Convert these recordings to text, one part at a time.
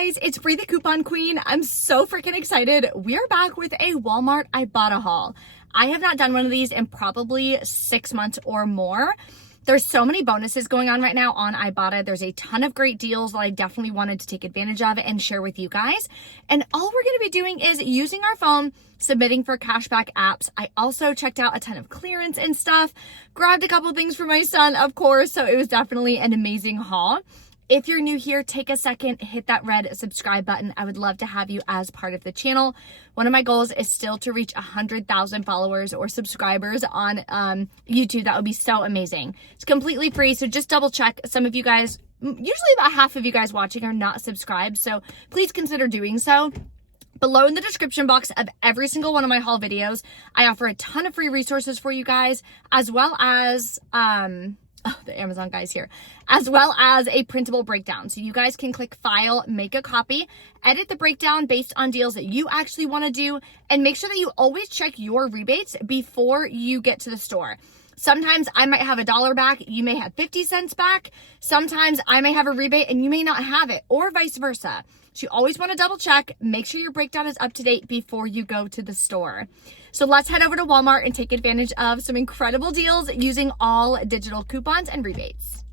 guys, it's Bree the Coupon Queen. I'm so freaking excited. We're back with a Walmart Ibotta haul. I have not done one of these in probably 6 months or more. There's so many bonuses going on right now on Ibotta. There's a ton of great deals that I definitely wanted to take advantage of and share with you guys. And all we're going to be doing is using our phone, submitting for cashback apps. I also checked out a ton of clearance and stuff, grabbed a couple things for my son, of course. So it was definitely an amazing haul. If you're new here, take a second, hit that red subscribe button. I would love to have you as part of the channel. One of my goals is still to reach 100,000 followers or subscribers on YouTube. That would be so amazing. It's completely free, so just double check. Some of you guys, usually about half of you guys watching are not subscribed, so please consider doing so. Below in the description box of every single one of my haul videos, I offer a ton of free resources for you guys, as well as the Amazon guys here, as well as a printable breakdown. So you guys can click file, make a copy, edit the breakdown based on deals that you actually want to do, and make sure that you always check your rebates before you get to the store. Sometimes I might have $1 back, you may have 50 cents back. Sometimes I may have a rebate and you may not have it, or vice versa. So you always want to double check, make sure your breakdown is up to date before you go to the store. So let's head over to Walmart and take advantage of some incredible deals using all digital coupons and rebates.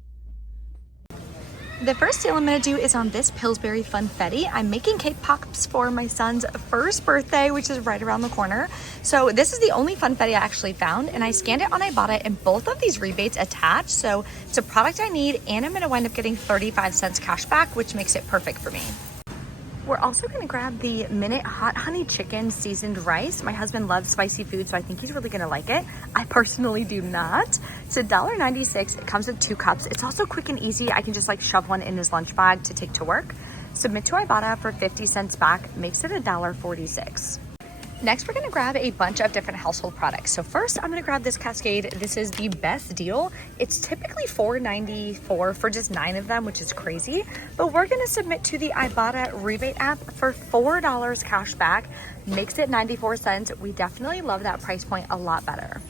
The first deal I'm going to do is on this Pillsbury Funfetti. I'm making cake pops for my son's first birthday, which is right around the corner. So this is the only Funfetti I actually found, and I scanned it on Ibotta, and both of these rebates attach. So it's a product I need, and I'm going to wind up getting 35 cents cash back, which makes it perfect for me. We're also going to grab the Minute Hot Honey Chicken Seasoned Rice. My husband loves spicy food, so I think he's really going to like it. I personally do not. It's $1.96. It comes with 2 cups. It's also quick and easy. I can just like shove one in his lunch bag to take to work. Submit to Ibotta for 50 cents back. Makes it $1.46. Next, we're going to grab a bunch of different household products. So first, I'm going to grab this Cascade. This is the best deal. It's typically $4.94 for just 9 of them, which is crazy. But we're going to submit to the Ibotta rebate app for $4 cash back. Makes it 94 cents. We definitely love that price point a lot better.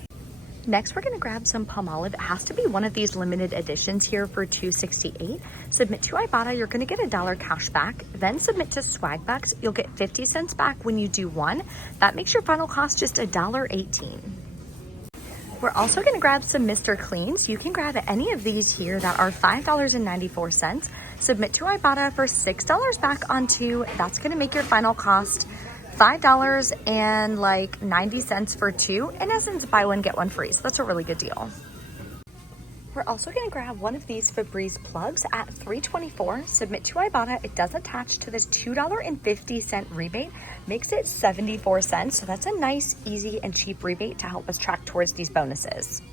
Next, we're going to grab some Palmolive. It has to be one of these limited editions here for $2.68. Submit to Ibotta, you're going to get $1 cash back. Then submit to Swagbucks. You'll get 50 cents back when you do one. That makes your final cost just $1.18. We're also going to grab some Mr. Cleans. You can grab any of these here that are $5.94. Submit to Ibotta for $6 back on 2. That's going to make your final cost $5.90 for 2. In essence, buy one, get one free. So that's a really good deal. We're also going to grab one of these Febreze plugs at $3.24. Submit to Ibotta. It does attach to this $2.50 rebate. Makes it 74 cents. So that's a nice, easy, and cheap rebate to help us track towards these bonuses.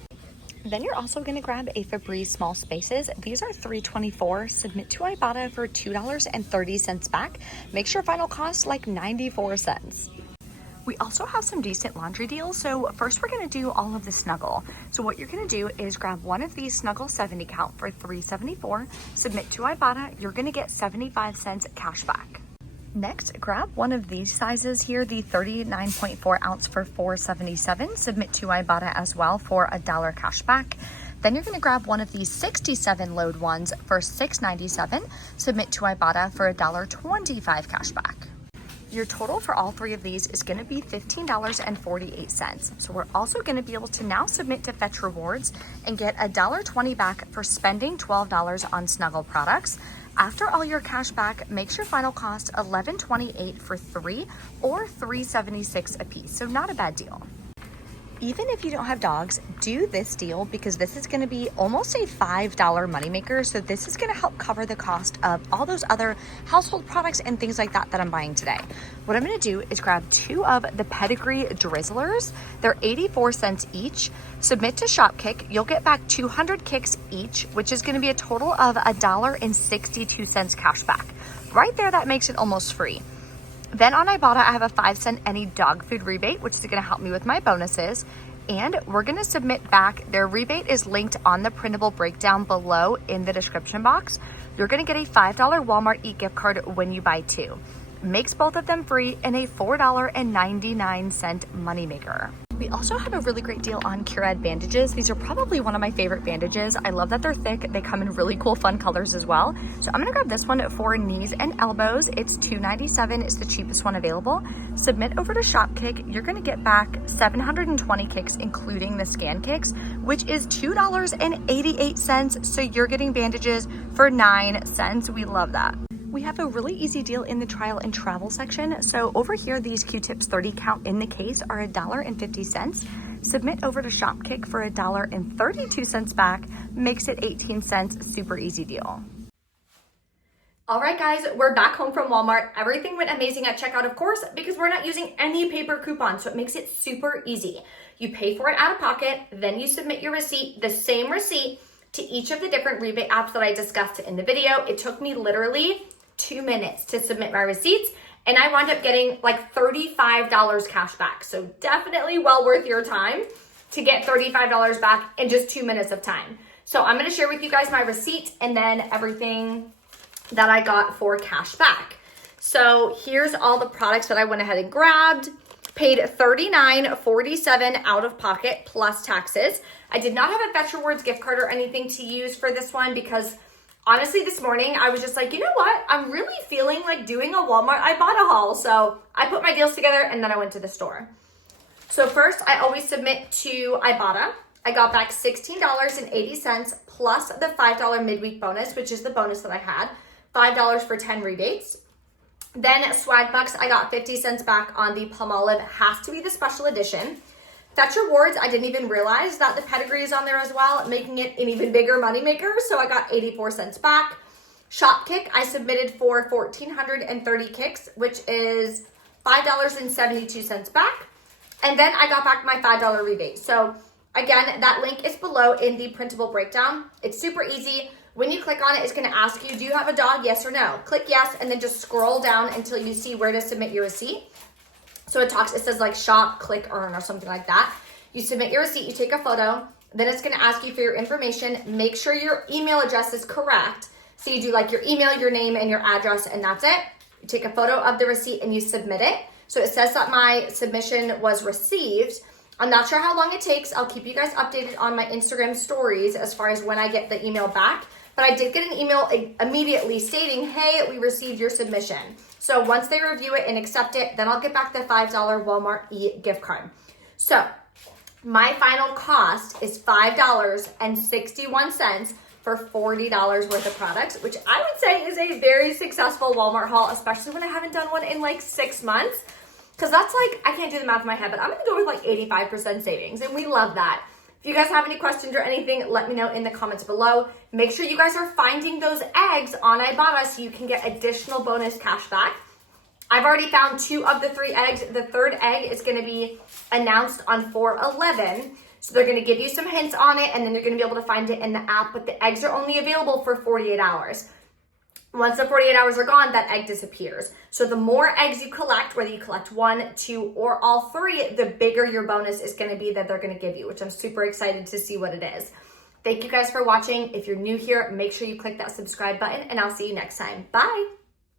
Then you're also going to grab a Febreze Small Spaces. These are $3.24. Submit to Ibotta for $2.30 back. Makes your final cost like 94 cents. We also have some decent laundry deals. So first we're going to do all of the Snuggle. So what you're going to do is grab one of these Snuggle 70 count for $3.74. Submit to Ibotta. You're going to get 75 cents cash back. Next, grab one of these sizes here, the 39.4 ounce for $4.77. Submit to Ibotta as well for $1 cash back. Then you're going to grab one of these 67 load ones for $6.97. Submit to Ibotta for $1.25 cash back. Your total for all 3 of these is going to be $15.48. So we're also going to be able to now submit to Fetch Rewards and get $1.20 back for spending $12 on Snuggle products. After all your cash back, makes your final cost $11.28 for 3 or $3.76 a piece. So not a bad deal. Even if you don't have dogs, do this deal because this is going to be almost a $5 moneymaker. So this is going to help cover the cost of all those other household products and things like that that I'm buying today. What I'm going to do is grab 2 of the Pedigree Drizzlers. They're 84 cents each. Submit to Shopkick. You'll get back 200 kicks each, which is going to be a total of $1.62 cash back. Right there, that makes it almost free. Then on Ibotta, I have a 5-cent any dog food rebate, which is going to help me with my bonuses. And we're going to submit back. Their rebate is linked on the printable breakdown below in the description box. You're going to get a $5 Walmart Eat gift card when you buy 2. makes both of them free and a $4.99 moneymaker. We also have a really great deal on Curad bandages. These are probably one of my favorite bandages. I love that they're thick. They come in really cool, fun colors as well. So I'm gonna grab this one for knees and elbows. It's $2.97. It's the cheapest one available. Submit over to Shopkick. You're gonna get back 720 kicks, including the scan kicks, which is $2.88. So you're getting bandages for 9 cents. We love that. We have a really easy deal in the trial and travel section. So over here, these Q-tips 30 count in the case are $1.50. Submit over to Shopkick for $1.32 back, makes it 18 cents, super easy deal. All right, guys, we're back home from Walmart. Everything went amazing at checkout, of course, because we're not using any paper coupons, so it makes it super easy. You pay for it out of pocket, then you submit your receipt, the same receipt, to each of the different rebate apps that I discussed in the video. It took me literally 2 minutes to submit my receipts, and I wound up getting like $35 cash back. So definitely well worth your time to get $35 back in just 2 minutes of time. So I'm gonna share with you guys my receipt and then everything that I got for cash back. So here's all the products that I went ahead and grabbed. Paid $39.47 out of pocket plus taxes. I did not have a Fetch Rewards gift card or anything to use for this one because honestly, this morning, I was just like, you know what? I'm really feeling like doing a Walmart Ibotta haul. So I put my deals together and then I went to the store. So first, I always submit to Ibotta. I got back $16.80 plus the $5 midweek bonus, which is the bonus that I had, $5 for 10 rebates. Then Swag Bucks, I got 50 cents back on the Palmolive, has to be the special edition. Fetch Rewards, I didn't even realize that the pedigree is on there as well, making it an even bigger moneymaker. So I got 84 cents back. Shopkick, I submitted for 1,430 kicks, which is $5.72 back. And then I got back my $5 rebate. So again, that link is below in the printable breakdown. It's super easy. When you click on it, it's gonna ask you, do you have a dog, yes or no? Click yes, and then just scroll down until you see where to submit your receipt. So it says like shop, click, earn, or something like that. You submit your receipt, you take a photo, then it's gonna ask you for your information. Make sure your email address is correct. So you do like your email, your name, and your address, and that's it. You take a photo of the receipt and you submit it. So it says that my submission was received. I'm not sure how long it takes. I'll keep you guys updated on my Instagram stories as far as when I get the email back. But I did get an email immediately stating, hey, we received your submission. So once they review it and accept it, then I'll get back the $5 Walmart gift card. So my final cost is $5.61 for $40 worth of products, which I would say is a very successful Walmart haul, especially when I haven't done one in like 6 months. Because that's like, I can't do the math in my head, but I'm gonna go with like 85% savings, and we love that. If you guys have any questions or anything, let me know in the comments below. Make sure you guys are finding those eggs on Ibotta so you can get additional bonus cash back. I've already found 2 of the 3 eggs. The 3rd egg is gonna be announced on 4/11. So they're gonna give you some hints on it, and then you're gonna be able to find it in the app, but the eggs are only available for 48 hours. Once the 48 hours are gone, that egg disappears. So the more eggs you collect, whether you collect 1, 2, or all 3, the bigger your bonus is gonna be that they're gonna give you, which I'm super excited to see what it is. Thank you guys for watching. If you're new here, make sure you click that subscribe button, and I'll see you next time. Bye.